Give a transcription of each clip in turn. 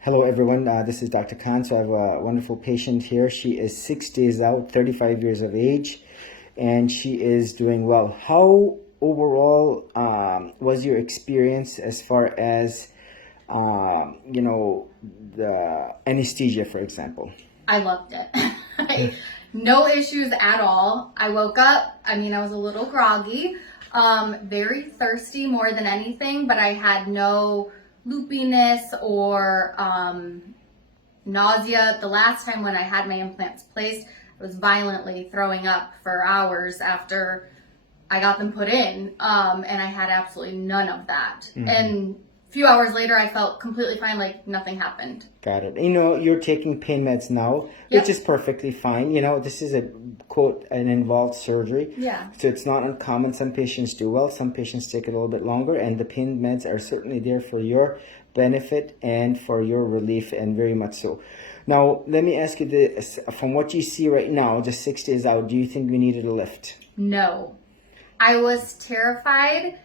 Hello everyone, this is Dr. Khan. So I have a wonderful patient here. She is 6 days out, 35 years of age, and she is doing well. How overall was your experience as far as, the anesthesia, for example? I loved it. No issues at all. I woke up, I was a little groggy, very thirsty more than anything, but I had no loopiness or nausea. The last time when I had my implants placed, I was violently throwing up for hours after I got them put in, and I had absolutely none of that. Mm-hmm. And a few hours later, I felt completely fine, like nothing happened. Got it. You're taking pain meds now, Yep. which is perfectly fine. This is an involved surgery. Yeah. So it's not uncommon. Some patients do well. Some patients take it a little bit longer. And the pain meds are certainly there for your benefit and for your relief, and very much so. Now, let me ask you this. From what you see right now, just 6 days out, do you think we needed a lift? No. I was terrified.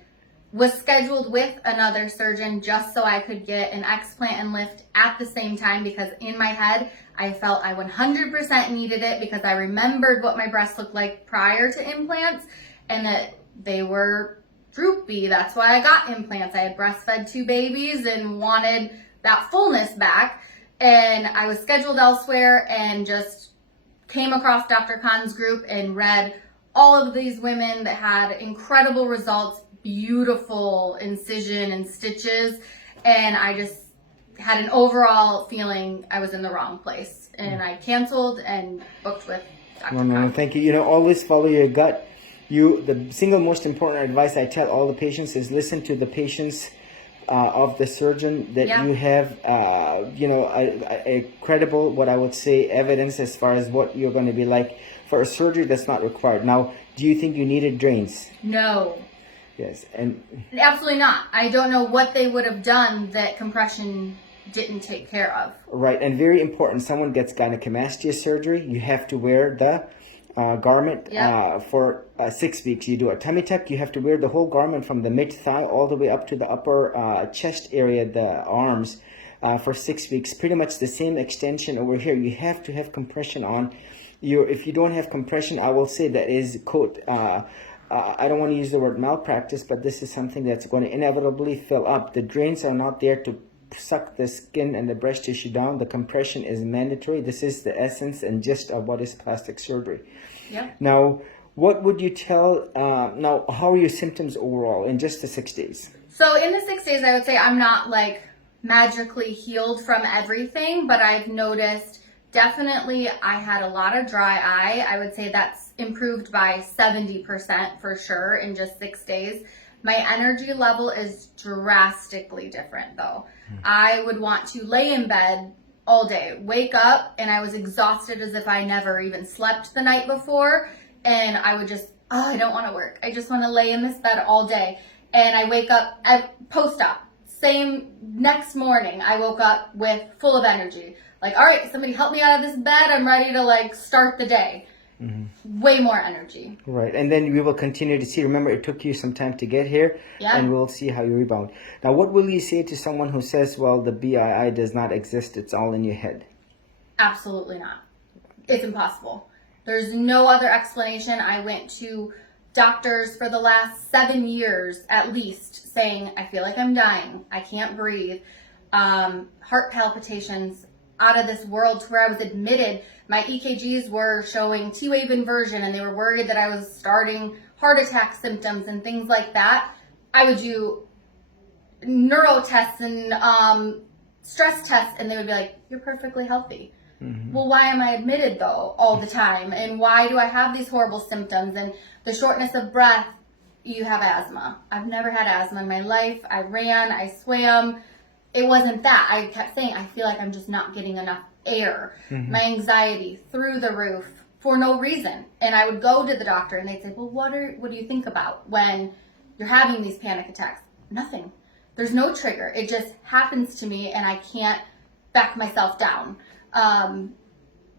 Was scheduled with another surgeon just so I could get an explant and lift at the same time, because in my head I felt I 100% needed it, because I remembered what my breasts looked like prior to implants and that they were droopy. That's why I got implants. I had breastfed 2 babies and wanted that fullness back, and I was scheduled elsewhere and just came across Dr. Khan's group and read all of these women that had incredible results, beautiful incision and stitches, and I just had an overall feeling I was in the wrong place, and I canceled and booked with Dr. Khan. No, thank you. Always follow your gut. The single most important advice I tell all the patients is listen to the patients of the surgeon that you have, a credible, what I would say, evidence as far as what you're going to be like for a surgery that's not required. Now, do you think you needed drains? No. Yes, and absolutely not. I don't know what they would have done that compression didn't take care of. Right, and very important, someone gets gynecomastia surgery, you have to wear the garment for 6 weeks. You do a tummy tuck, you have to wear the whole garment from the mid-thigh all the way up to the upper chest area, the arms, for 6 weeks. Pretty much the same extension over here. You have to have compression on. If you don't have compression, I will say that is, quote, I don't want to use the word malpractice, but this is something that's going to inevitably fill up. The drains are not there to suck the skin and the breast tissue down. The compression is mandatory. This is the essence and gist of what is plastic surgery. Yep. Now, what would you tell, how are your symptoms overall in just the 6 days? So in the 6 days, I would say I'm not like magically healed from everything, but I've noticed definitely I had a lot of dry eye. I would say that's improved by 70% for sure in just 6 days. My energy level is drastically different though. I would want to lay in bed all day, wake up, and I was exhausted as if I never even slept the night before. And I would just, I don't want to work. I just want to lay in this bed all day. And I wake up at post-op. Same next morning, I woke up with full of energy. Like, all right, somebody help me out of this bed. I'm ready to start the day. Mm-hmm. Way more energy. Right, and then we will continue to see. Remember, it took you some time to get here, and we'll see how you rebound. Now, what will you say to someone who says, well, the BII does not exist, it's all in your head? Absolutely not. It's impossible. There's no other explanation. I went to doctors for the last 7 years, at least, saying, I feel like I'm dying. I can't breathe. Heart palpitations out of this world, to where I was admitted. My EKGs were showing T-wave inversion, and they were worried that I was starting heart attack symptoms and things like that. I would do neuro tests and stress tests, and they would be like, you're perfectly healthy. Mm-hmm. Well, why am I admitted though all the time? And why do I have these horrible symptoms and the shortness of breath? You have asthma. I've never had asthma in my life. I ran, I swam. It wasn't that. I kept saying, I feel like I'm just not getting enough air. Mm-hmm. My anxiety through the roof for no reason. And I would go to the doctor and they'd say, well, what do you think about when you're having these panic attacks? Nothing. There's no trigger. It just happens to me and I can't back myself down.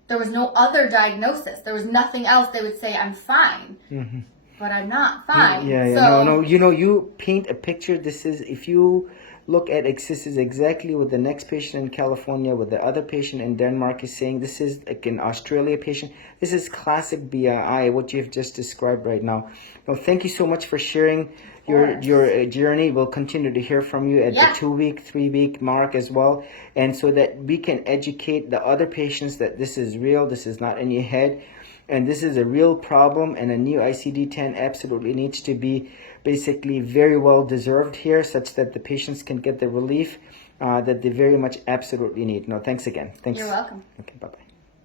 There was no other diagnosis. There was nothing else. They would say, I'm fine. Mm-hmm. But I'm not fine. Yeah, so, no. You paint a picture. This is, if you look at it. This is exactly what the next patient in California, what the other patient in Denmark is saying. This is like an Australia patient. This is classic BII, what you've just described right now. Well, thank you so much for sharing your journey. We'll continue to hear from you at the 2-week, 3-week mark as well, and so that we can educate the other patients that this is real, this is not in your head, and this is a real problem, and a new ICD-10 absolutely needs to be basically very well deserved here, such that the patients can get the relief that they very much absolutely need. No, thanks again. Thanks. You're welcome. Okay, bye-bye.